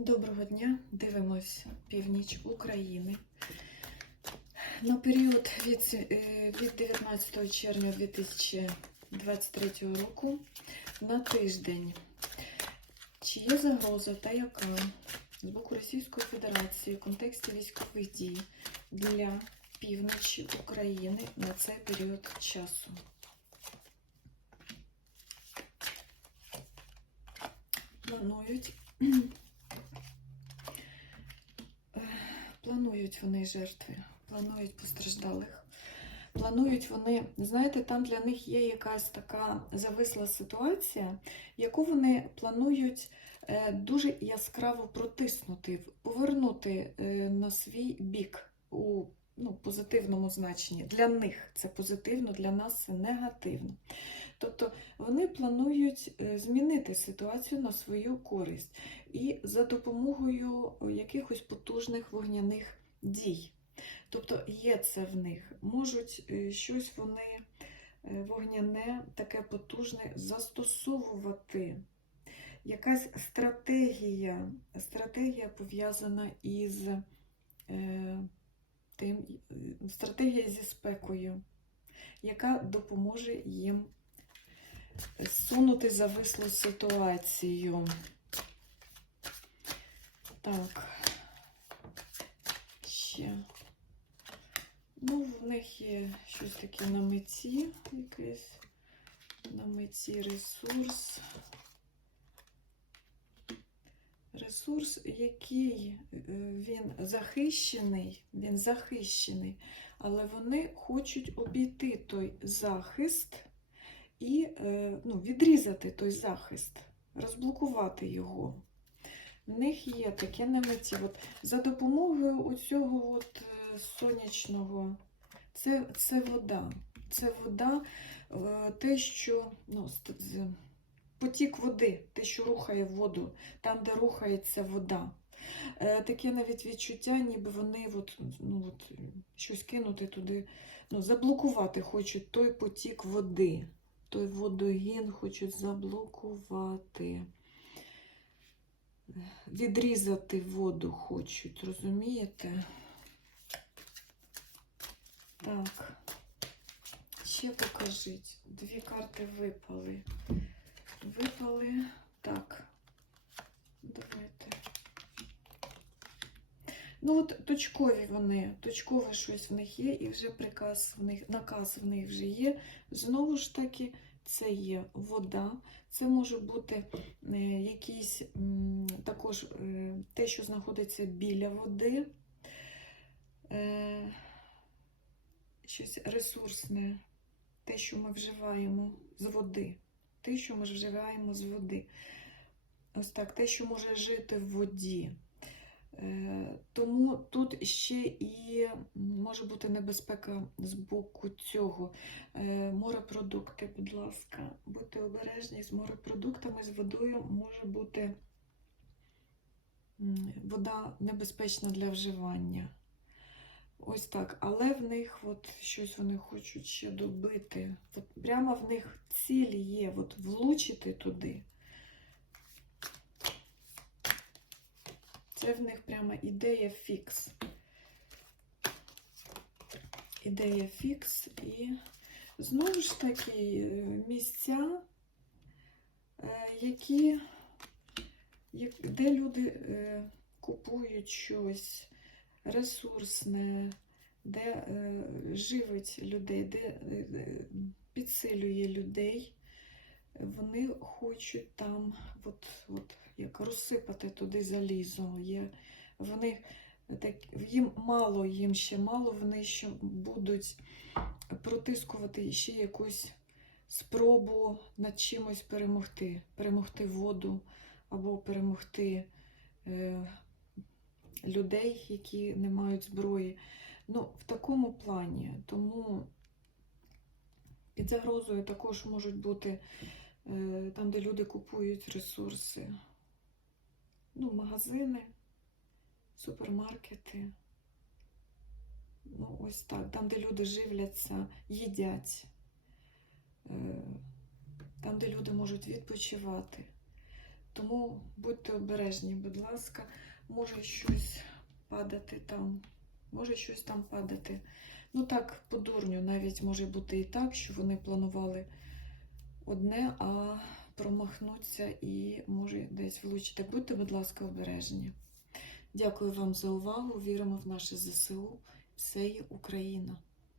Доброго дня! Дивимось північ України. На період від, е, від 19 червня 2023 року на тиждень. Чи є загроза та яка з боку Російської Федерації в контексті військових дій для півночі України на цей період часу? Планують Планують вони жертви, планують постраждалих. Планують вони, знаєте, там для них є якась така зависла ситуація, яку вони планують е, дуже яскраво протиснути, повернути е, на свій бік у ну, позитивному значенні. Для них це позитивно, для нас це негативно. Тобто вони планують е, змінити ситуацію на свою користь і за допомогою якихось потужних вогняних дій. Тобто є це в них. Можуть е, щось вони е, вогняне, таке потужне застосовувати. Якась стратегія, стратегія пов'язана із е, тим, стратегія зі спекою, яка допоможе їм сунути завислу ситуацію. Так. Ще. Ну, в них є щось таке на меті, якийсь на меті ресурс. Ресурс, який е, він захищений, він захищений, але вони хочуть обійти той захист і е, ну, відрізати той захист, розблокувати його. В них є таке на меті. От, за допомогою оцього от, е, сонячного, це, це вода. Це вода, е, те, що ну, потік води, те, що рухає воду, там, де рухається вода. Е, Таке навіть відчуття, ніби вони от, ну, от, щось кинути туди, ну, заблокувати хочуть той потік води. Той водогін хочуть заблокувати. Відрізати воду хочуть, розумієте? Так. Ще покажіть. Дві карти випали. Випали. Так. Давайте. Ну, от точкові вони, точкове щось в них є, і вже приказ в них, наказ в них вже є. Знову ж таки, це є вода, це може бути е, якісь м, також е, те, що знаходиться біля води, е, щось ресурсне, те, що ми вживаємо з води, те, що ми вживаємо з води. Ось так, те, що може жити в воді. Е, Тому тут ще і може бути небезпека з боку цього. Е, Морепродукти, будь ласка, будьте обережні з морепродуктами, з водою може бути вода небезпечна для вживання. Ось так, але в них от щось вони хочуть ще добити. От прямо в них ціль є, от влучити туди. Це в них прямо ідея фікс. Ідея фікс і знову ж таки місця, е, які, де люди е, купують щось ресурсне, де е, живить людей, де підсилює людей. Вони хочуть там, от, от, як розсипати туди залізо. Є, вони так, їм мало, їм ще мало, вони ще будуть протискувати ще якусь спробу над чимось перемогти, перемогти воду або перемогти е, людей, які не мають зброї. Ну, в такому плані. Тому під загрозою також можуть бути там, де люди купують ресурси. Ну, магазини, супермаркети. Ну, ось так. Там, де люди живляться, їдять. Е, Там, де люди можуть відпочивати. Тому будьте обережні, будь ласка, може щось падати там, може щось там падати. Ну так, по дурню, навіть може бути і так, що вони планували одне, а промахнуться і може десь влучити. Будьте, будь ласка, обережні. Дякую вам за увагу. Віримо в наше ЗСУ. Все є Україна.